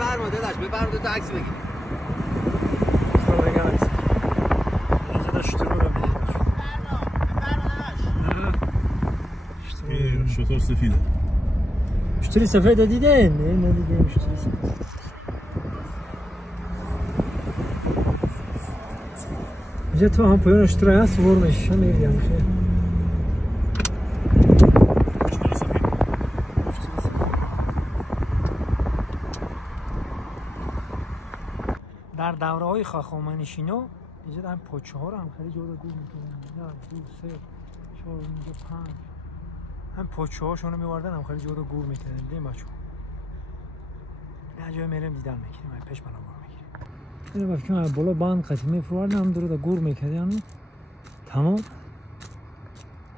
بفرما داداش بفرما تا عکس بگیر. اصلا بگم عکس اینجا داشت رو رو بگیر شطور سفیده شطوری سفیده دیدین؟ نه ندیدیم شطوری سفیده اینجا تو هم پایان شطوری هست ورمش هم میگم خیلی در دوره های هخامنشی‌ها اینجا در پاچه ها رو هم خیلی جور گور میکنن. 1 2 3 4 اینجا 5 هم پاچه هاشون رو میوردن هم خیلی جور گور میکنن. دیدیم بچه نه جای میریم دیدن میکنیم این پیش بلا گور میکنیم این بفکیم از بالا باند قطعی میفروردن هم درو دا گور میکنن تمام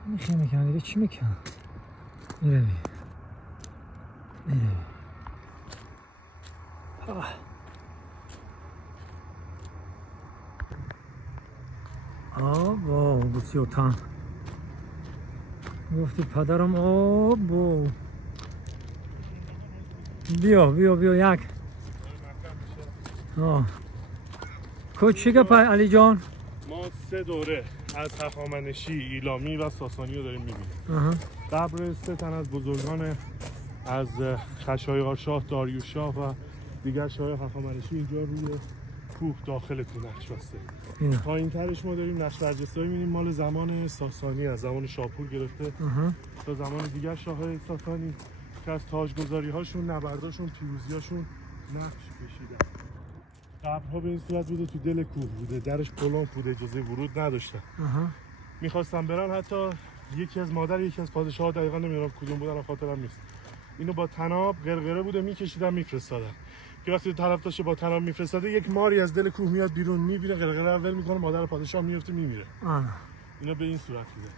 این خیلی میکنن دیگه چی میکنن میره آبا بوسی و تن گفتی پدرم آبا بیا یک کچ چی گپه علی جان؟ ما 3 دوره از هخامنشی، ایلامی و ساسانی رو داریم میبینیم. قبر 3 تن از بزرگان از خشایار شاه، داریوش شاه و دیگر شاهان هخامنشی اینجا روی کوه داخل کوه نقش بسته. پایین ترش ما داریم نقش برجسته‌ای می‌بینیم مال زمان ساسانی، از زمان شاپور گرفته تا زمان دیگر شاه‌های ساسانی که از تاجگذاری هاشون، نبرداشون، پیروزیاشون نقش کشیدن. قبرها به این صورت بوده تو دل کوه بوده، درش پلان بوده، اجازه ورود نداشتن. میخواستن برن، حتی یکی از پادشاه‌ها دقیقاً نمیدونم کدوم بودن، خاطرم نیست، اینو با طناب قرقره بوده میکشیدن میفرستادن که وقتی طرف داشته با طناب میفرستاده یک ماری از دل کوه میاد بیرون، میبینه قرقره اول میکنه، مادر پادشاه میفته میمیره. اینا به این صورت بوده.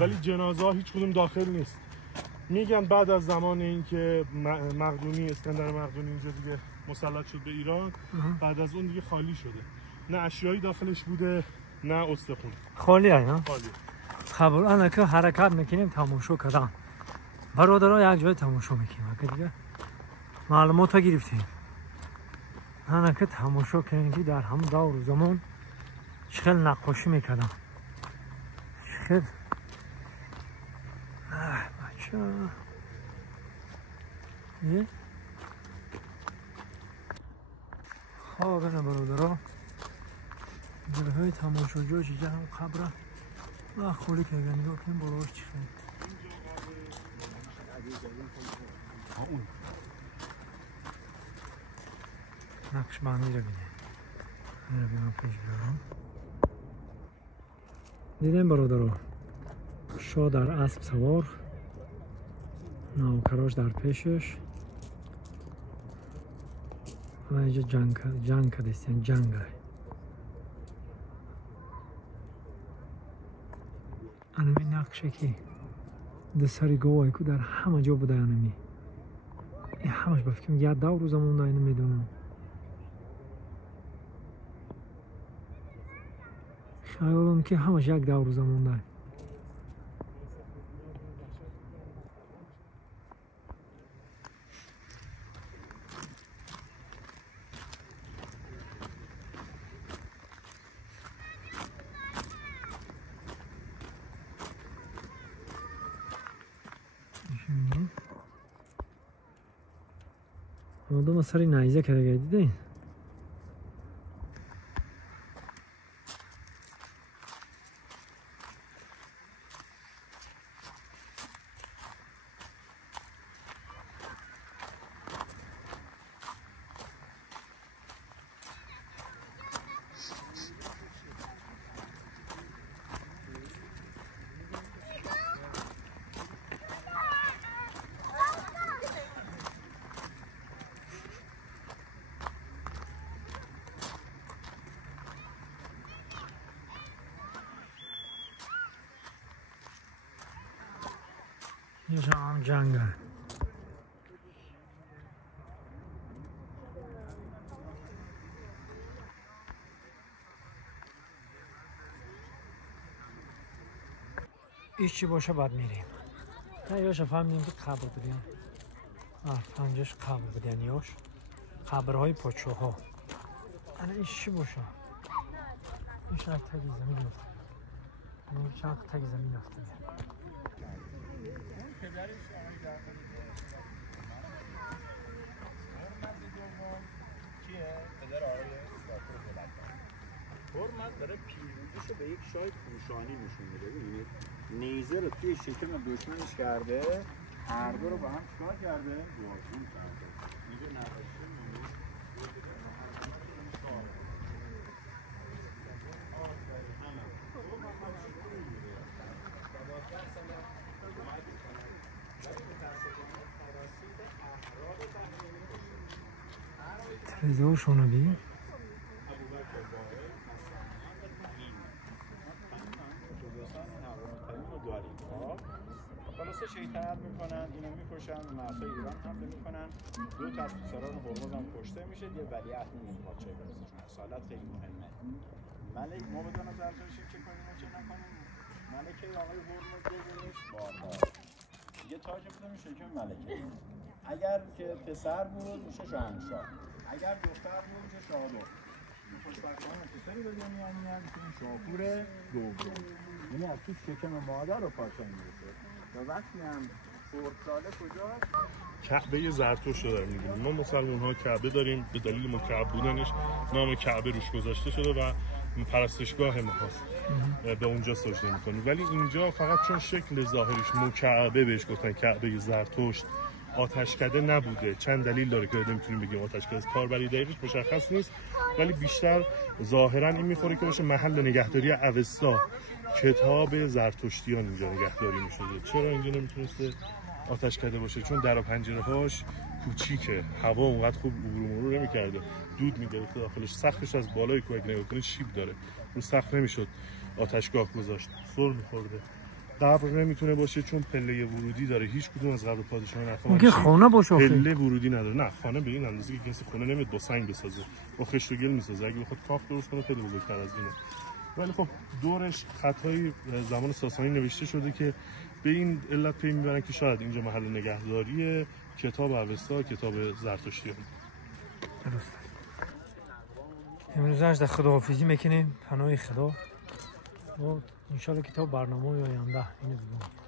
ولی جنازه ها هیچ کدوم داخل نیست. میگن بعد از زمان اینکه مقدونی، اسکندر مقدونی اینجا دیگه مسلط شد به ایران، بعد از اون دیگه خالی شده، نه اشیایی داخلش بوده نه استخون. خالی ها؟ خالی. خبر انا که حرکت میکنیم تماشا کردن برادرها یک جای تماشا میکنیم که دیگه معلومات ها گرفتیم. انا که تماشا کنیم که در هم دور زمان چخل نقاشی میکردم چخل بچه یه خواه بینه برادرها جای تماشا جا چیزه هم خبره و خولی که اگر نگاه کنیم بالاش چی خیلی نقش بندی رو بینه میره بینم پیش بیارم. دیدیم برادرها شاه در اسب سوار، نوکراش در پیشش و اینجا جنگ کردستیم. جنگ انمی نقشه که ده سری گوهی که در همه جا بوده انمی این همش بفکرم یه دور رو زمان اینو میدونم. خیالم که همش یک دور رو زمان ده مردم سری نیزه کرده دیدین؟ یه هم جنگه ایش چی باشه بعد میریم. نه یاش فهمیدیم که قبر بودیم. پنجش قبر بودین یاش قبرهای پادشاها. الان این چی باشه؟ این شاید تگ زمین افتاده. این چند تگ زمین افتاده. هرمز داره پیروزیشو به یک شاه کوشانی نشون میده. ببینید نیزه رو توی شکم دشمنش کرده، هر دو رو با هم چیکار کرده؟ دورگون کرده. اینجا نقاشی تریزه شونوی خلاصه شیطنت میکنن، اینو میکشن، مرزهای ایران حمله میکنن. 2 تا از پسران هرمز هم کشته میشه. یه ولیعهد میمونه پادشاهی برسه، چون اصالت خیلی مهمه. ملک ما بدون زرتشتی چه کنیم و چه نکنیم؟ ملکه آقای هرمز ببینیش باردار، یه تاج بوده میشه شکم ملکه. اگر که پسر بود میشه شاهنشاه، اگر دختر بود میشه شاهدو. خوشبختانه پسری به دنیا میاد میشه شاپور دوم، یعنی از تو شکم مادر رو پادشاه میرسه. تا وقتی هم 4 ساله کجاست؟ کعبه زرتشت رو داریم می‌بینیم. ما مسلمان ها کعبه داریم، به دلیل مکعب بودنش نام کعبه روش گذاشته شده و پرستشگاه ماست، به اونجا سجده می‌کنیم. ولی اینجا فقط چون شکل ظاهریش مکعبه بهش گفتن کعبه زرتشت، آتشکده نبوده. چند دلیل داره که نمیتونیم بگیم آتشکده. کاربری دقیقش مشخص نیست، ولی بیشتر ظاهرا این میخوره که باشه محل نگهداری اوستا، کتاب زرتشتیان اینجا نگهداری میشه. چرا اینجا نمیتونسته آتشکده باشه؟ چون در و پنجره هاش کوچیکه، هوا اونقدر خوب عبور و مرور نمی‌کرده، دود می‌گرفته داخلش. سقفش از بالای کوه اگه نگاه کنید شیب داره، رو سقف نمیشد آتشگاه گذاشت، سر می‌خورده. قبر نمیتونه باشه چون پله ورودی داره. هیچ کدوم از قبر پادشاهان اون خونه باشه، پله ورودی نداره. نه، خانه به این اندازه که کسی خونه نمیاد با سنگ بسازه، با خشت و گل میسازه. اگه بخواد کاخ درست کنه خیلی بزرگتر از اینه. ولی خب دورش خطای زمان ساسانی نوشته شده که به این علت پی میبرن که شاید اینجا محل نگهداری کتاب اوستا، کتاب زرتشتیان. درست. امروز در خداحافظی میکنیم، پناه خدا و انشالله کتاب برنامه آینده اینو بگم.